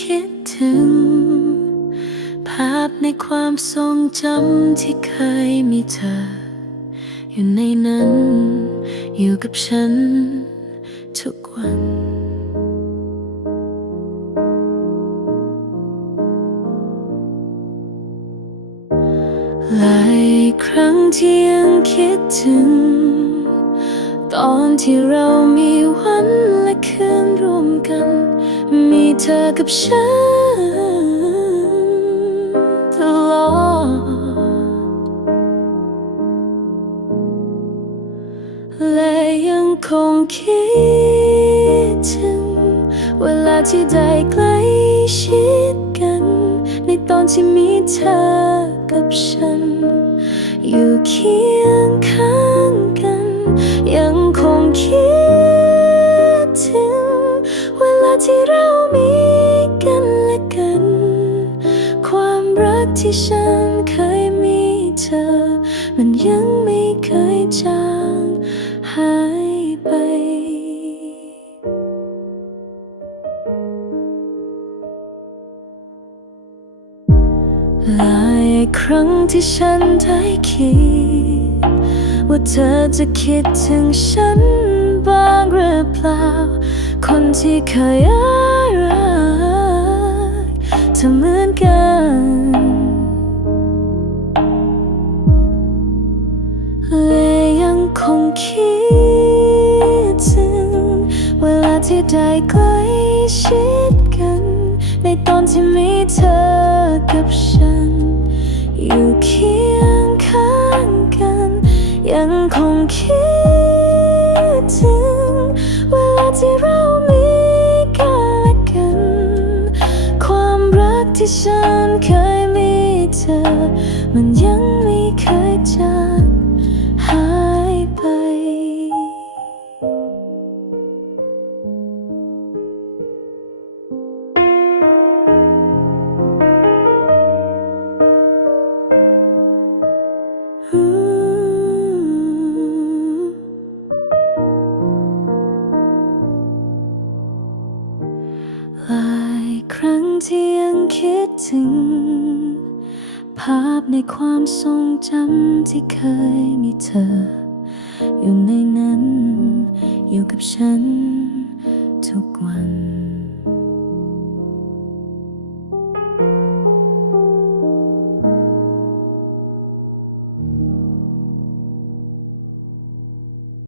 คิดถึง ภาพในความทรงจำที่เคยมีเธอ อยู่ในนั้น อยู่กับฉัน ทุกวันหลายครั้งที่ยังคิดถึง ตอนที่เรามีวันและคืนรวมกัน มีเธอกับฉันตลอด และยังคงคิดถึงเวลาที่ได้ใกล้ชิดกัน ในตอนที่มีเธอกับฉัน อยู่เคียงข้างกัน ยังคงคิดถึงเวลาที่เรา ที่ฉันเคยมีเธอ มันยังไม่เคยจางหายไป หลายครั้งที่ฉันได้คิด ว่าเธอจะคิดถึงฉันบ้างหรือเปล่า คนที่เคยรักเธอเมือ และยังคงคิดถึงเวลาที่ได้ใกล้ชิดกัน ในตอนที่มีเธอกับฉัน อยู่เคียงข้างกัน ยังคงคิดถึงเวลาที่เรามีกันและกัน ความรักที่ฉันเคยมีเธอ มันยังไม่เคยจาง ที่ยังคิดถึง ภาพในความทรงจำที่เคยมีเธอ อยู่ในนั้น อยู่กับฉันทุกวัน